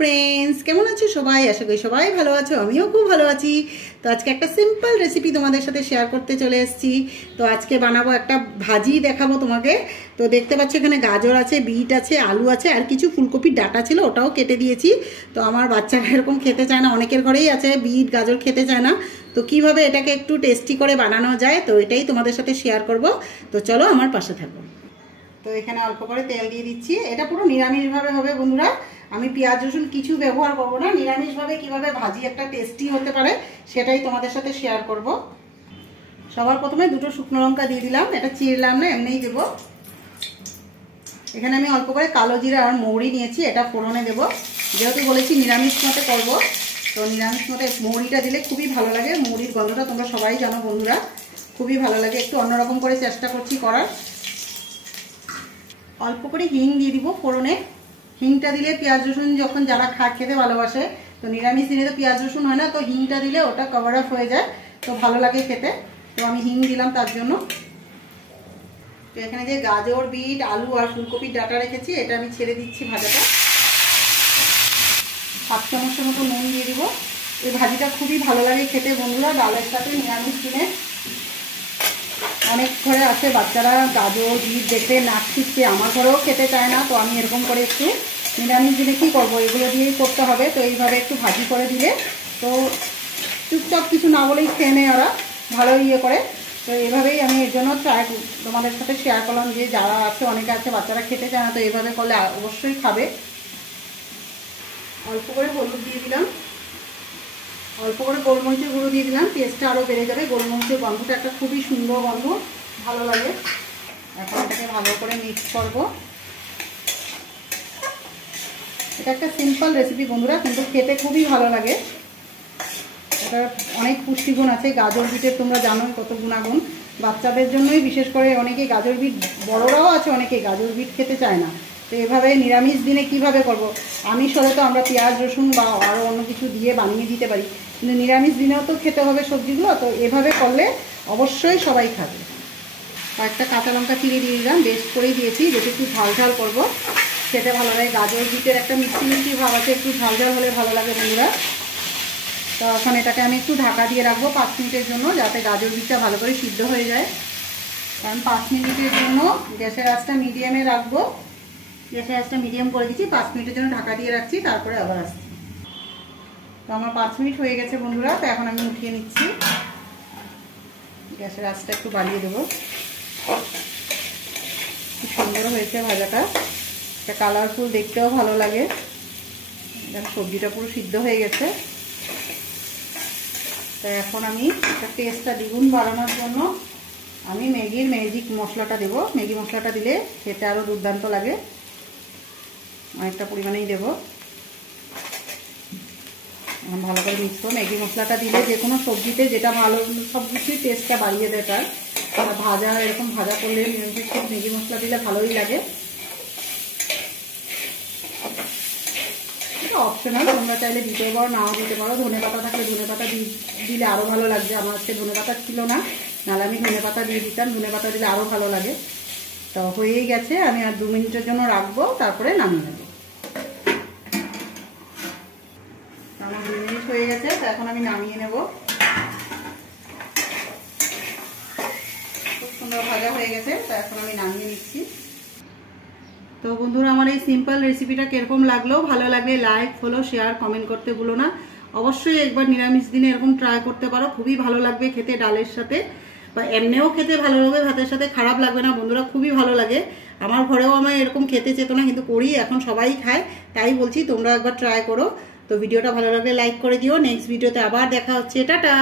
Friends, কেমন আছো সবাই? আশা করি সবাই ভালো আছো, আমিও খুব ভালো আছি। তো আজকে একটা সিম্পল রেসিপি তোমাদের সাথে শেয়ার করতে চলে এসেছি। তো আজকে বানাবো একটা ভাজি, দেখাবো তোমাকে। তো দেখতে পাচ্ছ এখানে গাজর আছে, বিট আছে, আলু আছে, আর কিছু ফুলকপির ডাটা ছিল, ওটাও কেটে দিয়েছি। তো আমার বাচ্চারা এরকম খেতে চায় না, অনেকের ঘরেই আছে বিট গাজর খেতে চায় না। তো কিভাবে এটাকে একটু টেস্টি করে বানানো যায়, তো এটাই তোমাদের সাথে শেয়ার করব। তো চলো আমার পাশে থাকো। তো এখানে অল্প করে তেল দিয়ে দিচ্ছি। এটা পুরো নিরামিষভাবে হবে বন্ধুরা, আমি পেঁয়াজ রসুন কিছু ব্যবহার করব না। নিরামিষভাবে কিভাবে ভাজি একটা টেস্টি হতে পারে সেটাই তোমাদের সাথে শেয়ার করব। সবার প্রথমে দুটো শুকনো লঙ্কা দিয়ে দিলাম, এটা চিরলাম না, এমনিই দেবো। এখানে আমি অল্প করে কালো জিরা আর মৌরি নিয়েছি, এটা ফোড়নে দেবো। যেহেতু বলেছি নিরামিষ মতে করবো, তো নিরামিষ মতে মৌরিটা দিলে খুবই ভালো লাগে। মৌরির গন্ধটা তোমরা সবাই জানো বন্ধুরা, খুবই ভালো লাগে। একটু অন্যরকম করে চেষ্টা করছি করার। অল্প করে হিং দিয়ে দিব ফোড়নে। হিংটা দিলে পেঁয়াজ রসুন যখন যারা খেতে ভালোবাসে, তো নিরামিষ দিনে তো পেঁয়াজ রসুন হয় না, তো হিংটা দিলে ওটা কভার আপ হয়ে যায়, তো ভালো লাগে খেতে। তো আমি হিং দিলাম তার জন্য। তো এখানে যে গাজর, বিট, আলু আর ফুলকপির ডাটা রেখেছি, এটা আমি ছেড়ে দিচ্ছি ভাজাটা। 5 চামচের মতো নুন দিয়ে দিব। এই ভাজিটা খুবই ভালো লাগে খেতে বন্ধুরা, ডালের সাথে নিরামিষ দিনে। অনেক ঘরে আছে বাচ্চারা গাজর বিট দেখে নাক ছিটছে, আমার ঘরেও খেতে চায় না। তো আমি এরকম করে একটু নিরামিষ দিনে কী করবো, এগুলো দিয়েই করতে হবে। তো এইভাবে একটু ভাজি করে দিলে তো চুপচাপ কিছু না বলেই খেয়ে নেয় ওরা, ভালো ইয়ে করে। তো এইভাবেই আমি এর জন্য তোমাদের সাথে শেয়ার করলাম, যে যারা আছে, অনেকে আছে বাচ্চারা খেতে চায় না, তো এইভাবে করলে অবশ্যই খাবে। অল্প করে হলুদ দিয়ে দিলাম, অল্প করে গোলমরিচের গুঁড়ো দিয়ে দিলাম, টেস্টটা আরও বেড়ে যাবে। গোলমরিচের গন্ধটা একটা খুবই সুন্দর গন্ধ, ভালো লাগে। এখন এটাকে ভালো করে মিক্স করব। এটা একটা সিম্পল রেসিপি বন্ধুরা, কিন্তু খেতে খুবই ভালো লাগে। এটা অনেক পুষ্টিগুণ আছে গাজর বিটের, তোমরা জানো কত গুণাগুণ। বাচ্চাদের জন্যই বিশেষ করে অনেকে গাজর বিট, বড়রাও আছে অনেকে গাজর বিট খেতে চায় না। তো এভাবে নিরামিষ দিনে কিভাবে করব, আমিষ হলে তো আমরা পেঁয়াজ রসুন বা আরও অন্য কিছু দিয়ে বানিয়ে দিতে পারি, কিন্তু নিরামিষ দিনেও তো খেতে হবে সবজিগুলো। তো এভাবে করলে অবশ্যই সবাই খাবে। কয়েকটা কাঁচা লঙ্কা চিড়ে দিয়ে দিলাম, বেশ করেই দিয়েছি, যেটা একটু ঝাল ঝাল করবো, খেতে ভালো লাগে। গাজর বিটের একটা মিষ্টি মিষ্টি ভাব আছে, একটু ঝাল ঝাল হলে ভালো লাগে বন্ধুরা। তো এখন এটাকে আমি একটু ঢাকা দিয়ে রাখবো 5 মিনিটের জন্য, যাতে গাজর বিটটা ভালো করে সিদ্ধ হয়ে যায়। কারণ 5 মিনিটের জন্য গ্যাসের আঁচটা মিডিয়ামে রাখবো। গ্যাসের আঁচটা মিডিয়াম করে দিচ্ছি, 5 মিনিটের জন্য ঢাকা দিয়ে রাখছি, তারপরে আবার আসছি। তো আমার 5 মিনিট হয়ে গেছে বন্ধুরা। তো এখন আমি উঠিয়ে নিচ্ছি, গ্যাসের আঁচটা একটু বাড়িয়ে দেবো। খুব সুন্দর হয়েছে ভাজাটা, এটা কালারফুল, দেখতেও ভালো লাগে। সবজিটা পুরো সিদ্ধ হয়ে গেছে। তো এখন আমি একটা টেস্টটা দ্বিগুণ বাড়ানোর জন্য আমি ম্যাজিক মশলাটা দেবো। ম্যাগি মশলাটা দিলে খেতে আরও দুর্দান্ত লাগে, অনেকটা পরিমাণেই দেবো। এখন ভালো করে মিক্স করবো। ম্যাগি মশলাটা দিলে যে কোনো সবজিতে, যেটা ভালো, সব কিছুই টেস্টটা বাড়িয়ে দেয় তার। ভাজা, এরকম ভাজা করলে ম্যাগি মশলা দিলে ভালোই লাগে। এটা অপশনাল, তোমরা চাইলে দিতে পারো, নাও দিতে পারো। ধনে পাতা থাকলে ধনে পাতা দিলে আরও ভালো লাগছে। আমার হচ্ছে ধনে পাতা ছিল না, নাহলে আমি ধনে পাতা দিয়ে দিতাম। ধনে পাতা দিলে আরও ভালো লাগে। তো হয়েই গেছে, আমি আর 2 মিনিটের জন্য রাখবো, তারপরে নামিয়ে নেবো। আমার 2 মিনিট হয়ে গেছে, তো এখন আমি নামিয়ে নেব। খুব সুন্দর ভাজা হয়ে গেছে, তো এখন আমি নামিয়ে নিচ্ছি। তো বন্ধুরা, আমার এই সিম্পল রেসিপিটা কিরকম লাগলো, ভালো লাগলে লাইক, ফলো, শেয়ার, কমেন্ট করতে ভুলো না। অবশ্যই একবার নিরামিষ দিনে এরকম ট্রাই করতে পারো, খুবই ভালো লাগবে খেতে। ডালের সাথে বা এমনিও খেতে ভালো লাগবে, ভাতের সাথে খারাপ লাগবে না বন্ধুরা, খুবই ভালো লাগে। আমার ঘরেও আমি এরকম খেতে চেত না, কিন্তু করি, এখন সবাই খায়, তাই বলছি তোমরা একবার ট্রাই করো। তো ভিডিওটা ভালো লাগলে লাইক করে দিও। নেক্সট ভিডিওতে আবার দেখা হচ্ছে, টাটা।